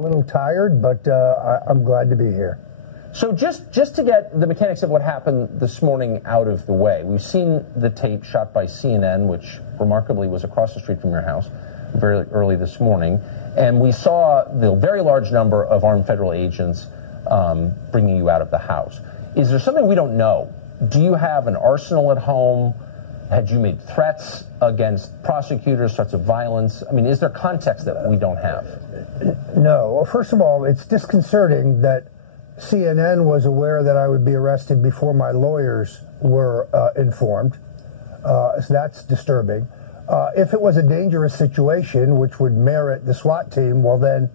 A little tired, but I'm glad to be here. So just to get the mechanics of what happened this morning out of the way, we've seen the tape shot by CNN, which remarkably was across the street from your house very early this morning, and we saw the very large number of armed federal agents bringing you out of the house. Is there something we don't know? Do you have an arsenal at home? Had you made threats against prosecutors, threats of violence? I mean, is there context that we don't have? No. Well, first of all, it's disconcerting that CNN was aware that I would be arrested before my lawyers were informed. So that's disturbing. If it was a dangerous situation, which would merit the SWAT team, well, then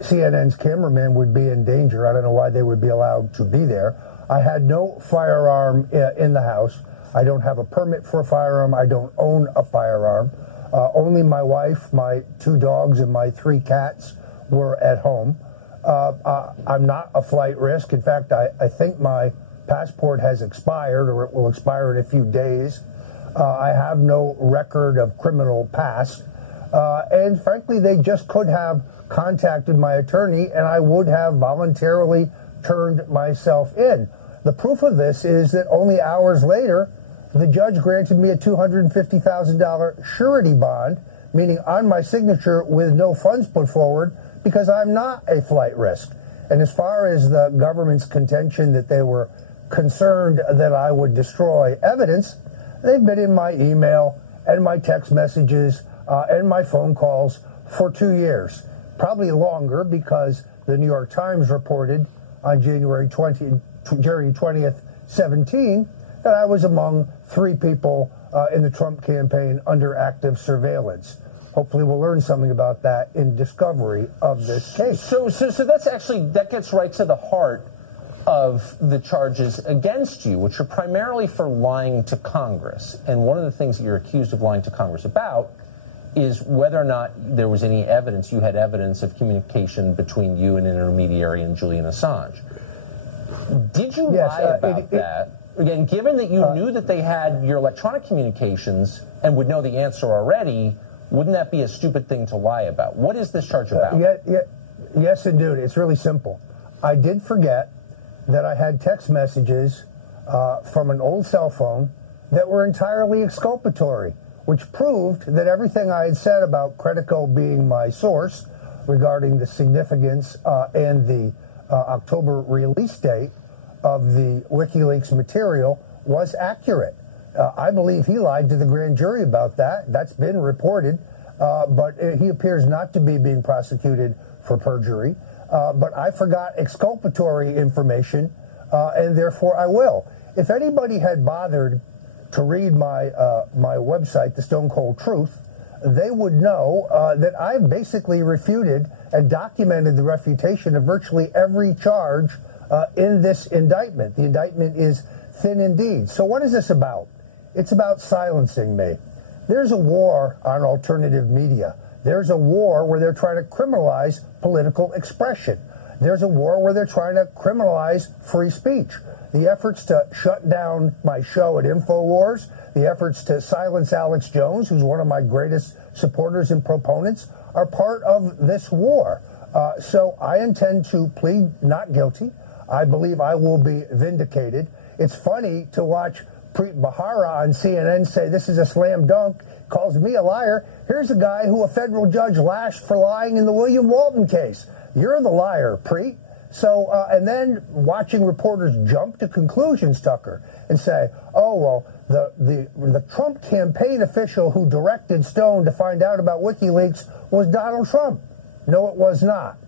CNN's cameraman would be in danger. I don't know why they would be allowed to be there. I had no firearm in the house. I don't have a permit for a firearm. I don't own a firearm. Only my wife, my 2 dogs, and my 3 cats were at home. I'm not a flight risk. In fact, I think my passport has expired, or it will expire in a few days. I have no record of criminal past. And frankly, they just could have contacted my attorney, and I would have voluntarily turned myself in. The proof of this is that only hours later, the judge granted me a $250,000 surety bond, meaning on my signature with no funds put forward, because I'm not a flight risk. And as far as the government's contention that they were concerned that I would destroy evidence, they've been in my email and my text messages and my phone calls for 2 years. Probably longer, because the New York Times reported on January 20th, 17, that I was among 3 people in the Trump campaign under active surveillance. Hopefully we'll learn something about that in discovery of this case. So that's actually, that gets right to the heart of the charges against you, which are primarily for lying to Congress. And one of the things that you're accused of lying to Congress about is whether or not there was any evidence, you had evidence of communication between you and an intermediary and Julian Assange. Did you lie about that? Again, given that you knew that they had your electronic communications and would know the answer already, wouldn't that be a stupid thing to lie about? What is this charge about? Yes, indeed. It's really simple. I did forget that I had text messages from an old cell phone that were entirely exculpatory, which proved that everything I had said about Credico being my source regarding the significance and the October release date of the WikiLeaks material was accurate. I believe he lied to the grand jury about that. That's been reported, but he appears not to be being prosecuted for perjury. But I forgot exculpatory information, and therefore I will. If anybody had bothered to read my website, The Stone Cold Truth, they would know that I've basically refuted and documented the refutation of virtually every charge in this indictment. The indictment is thin indeed. So what is this about? It's about silencing me. There's a war on alternative media. There's a war where they're trying to criminalize political expression. There's a war where they're trying to criminalize free speech. The efforts to shut down my show at InfoWars, the efforts to silence Alex Jones, who's one of my greatest supporters and proponents, are part of this war. So I intend to plead not guilty. I believe I will be vindicated. It's funny to watch Preet Bharara on CNN say this is a slam dunk, calls me a liar. Here's a guy who a federal judge lashed for lying in the William Walton case. You're the liar, Preet. So, and then watching reporters jump to conclusions, Tucker, and say, oh, well, the Trump campaign official who directed Stone to find out about WikiLeaks was Donald Trump. No, it was not.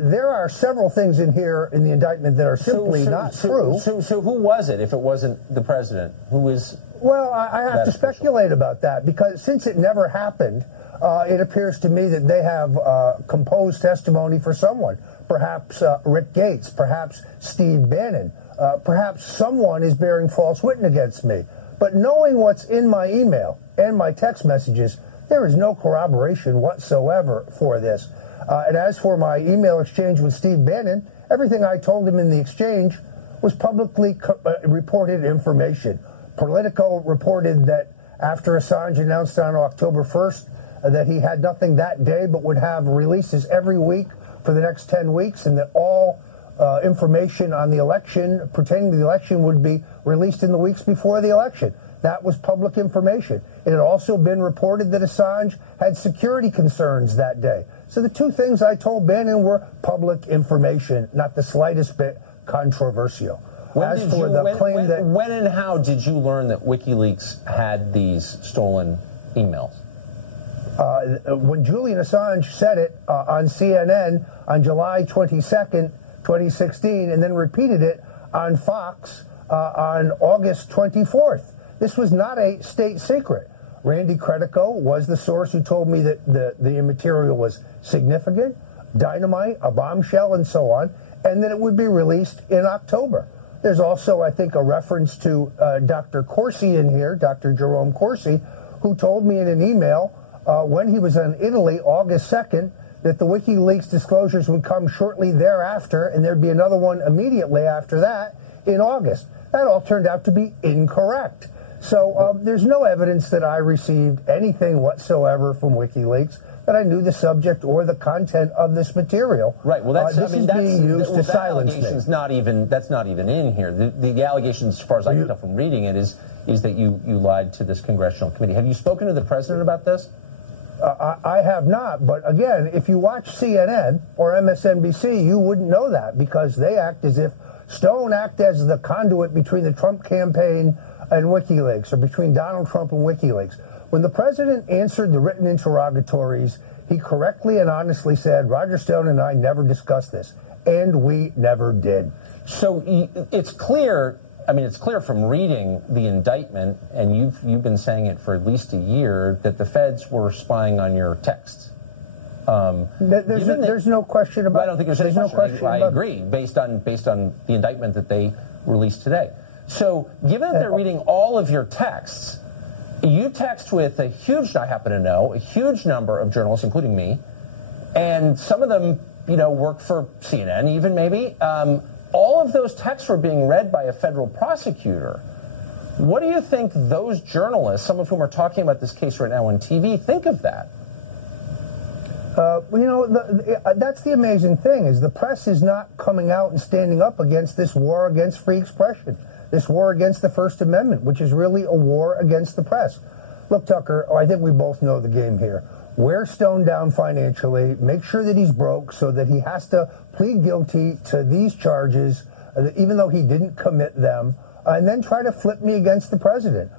There are several things in here in the indictment that are simply not true. So who was it if it wasn't the president? Who is? Well, I have to speculate about that, because since it never happened, it appears to me that they have composed testimony for someone. Perhaps Rick Gates, perhaps Steve Bannon, perhaps someone is bearing false witness against me. But knowing what's in my email and my text messages, there is no corroboration whatsoever for this. And as for my email exchange with Steve Bannon, everything I told him in the exchange was publicly reported information. Politico reported that after Assange announced on October 1st that he had nothing that day but would have releases every week for the next 10 weeks, and that all information on the election pertaining to the election would be released in the weeks before the election. That was public information. It had also been reported that Assange had security concerns that day. So the two things I told Bannon were public information, not the slightest bit controversial. When and how did you learn that WikiLeaks had these stolen emails? When Julian Assange said it on CNN on July 22nd, 2016, and then repeated it on Fox on August 24th. This was not a state secret. Randy Credico was the source who told me that the material was significant, dynamite, a bombshell, and so on, and that it would be released in October. There's also, I think, a reference to Dr. Corsi in here, Dr. Jerome Corsi, who told me in an email when he was in Italy, August 2nd, that the WikiLeaks disclosures would come shortly thereafter, and there'd be another one immediately after that in August. That all turned out to be incorrect. So there's no evidence that I received anything whatsoever from WikiLeaks, that I knew the subject or the content of this material. Right. Well, that's being used to silence me. That's not even in here. The allegations, as far as I can tell from reading it, is that you lied to this congressional committee. Have you spoken to the president about this? I have not, but again, if you watch CNN or MSNBC, you wouldn't know that, because they act as if Stone act as the conduit between the Trump campaign and WikiLeaks, or between Donald Trump and WikiLeaks. When the president answered the written interrogatories, he correctly and honestly said, Roger Stone and I never discussed this, and we never did. So it's clear. I mean, it's clear from reading the indictment, and you've been saying it for at least a year, that the feds were spying on your texts. There's no question about it. I don't think there's any question. I agree, based on the indictment that they released today. So, given that they're reading all of your texts, you text with a huge, I happen to know, a huge number of journalists, including me, and some of them, work for CNN, even maybe. All of those texts were being read by a federal prosecutor. What do you think those journalists, some of whom are talking about this case right now on TV, think of that? That's the amazing thing, is the press is not coming out and standing up against this war against free expression, this war against the First Amendment, which is really a war against the press. Look, Tucker, I think we both know the game here. Wear Stone down financially, make sure that he's broke so that he has to plead guilty to these charges, even though he didn't commit them, and then try to flip me against the president.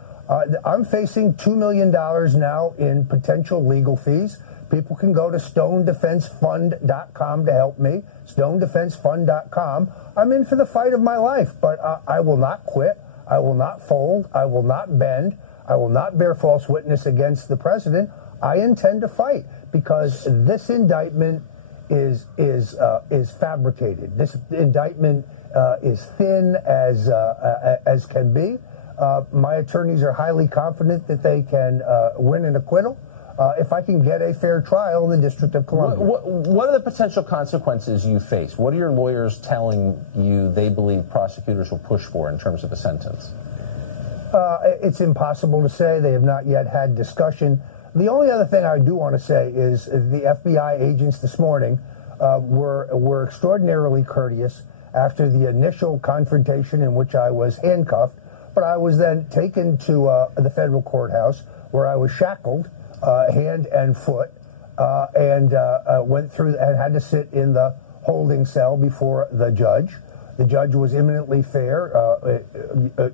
I'm facing $2 million now in potential legal fees. People can go to StoneDefenseFund.com to help me, StoneDefenseFund.com. I'm in for the fight of my life, but I will not quit. I will not fold. I will not bend. I will not bear false witness against the president. I intend to fight, because this indictment is fabricated. This indictment is thin as can be. My attorneys are highly confident that they can win an acquittal if I can get a fair trial in the District of Columbia. What are the potential consequences you face? What are your lawyers telling you they believe prosecutors will push for in terms of a sentence? It's impossible to say. They have not yet had discussion. The only other thing I do want to say is the FBI agents this morning were extraordinarily courteous after the initial confrontation in which I was handcuffed, but I was then taken to the federal courthouse, where I was shackled hand and foot, and went through and had to sit in the holding cell before the judge. The judge was eminently fair,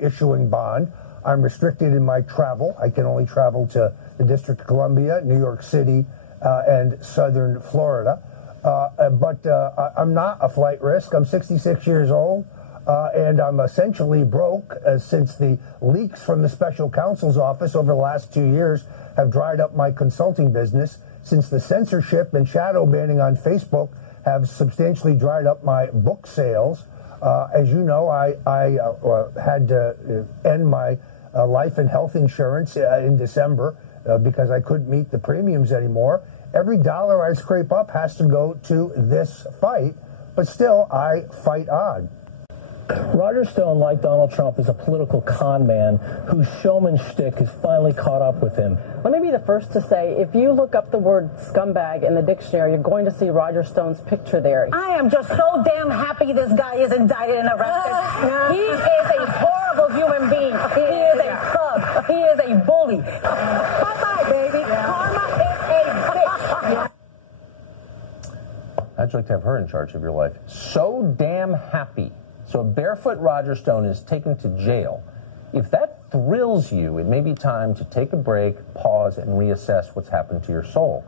issuing bond. I'm restricted in my travel. I can only travel to the District of Columbia, New York City, and southern Florida. But I'm not a flight risk. I'm 66 years old, and I'm essentially broke since the leaks from the special counsel's office over the last 2 years have dried up my consulting business, since the censorship and shadow banning on Facebook have substantially dried up my book sales. As you know, I had to end my life and health insurance in December because I couldn't meet the premiums anymore. Every dollar I scrape up has to go to this fight, but still I fight on. Roger Stone, like Donald Trump, is a political con man whose showman shtick has finally caught up with him. Let me be the first to say, if you look up the word scumbag in the dictionary, you're going to see Roger Stone's picture there. I am just so damn happy this guy is indicted and arrested. He is a horrible human being. He is a thug. He is a bully. Bye-bye, baby. Karma is a bitch. How'd you like to have her in charge of your life? So damn happy. So barefoot Roger Stone is taken to jail. If that thrills you, it may be time to take a break, pause, and reassess what's happened to your soul.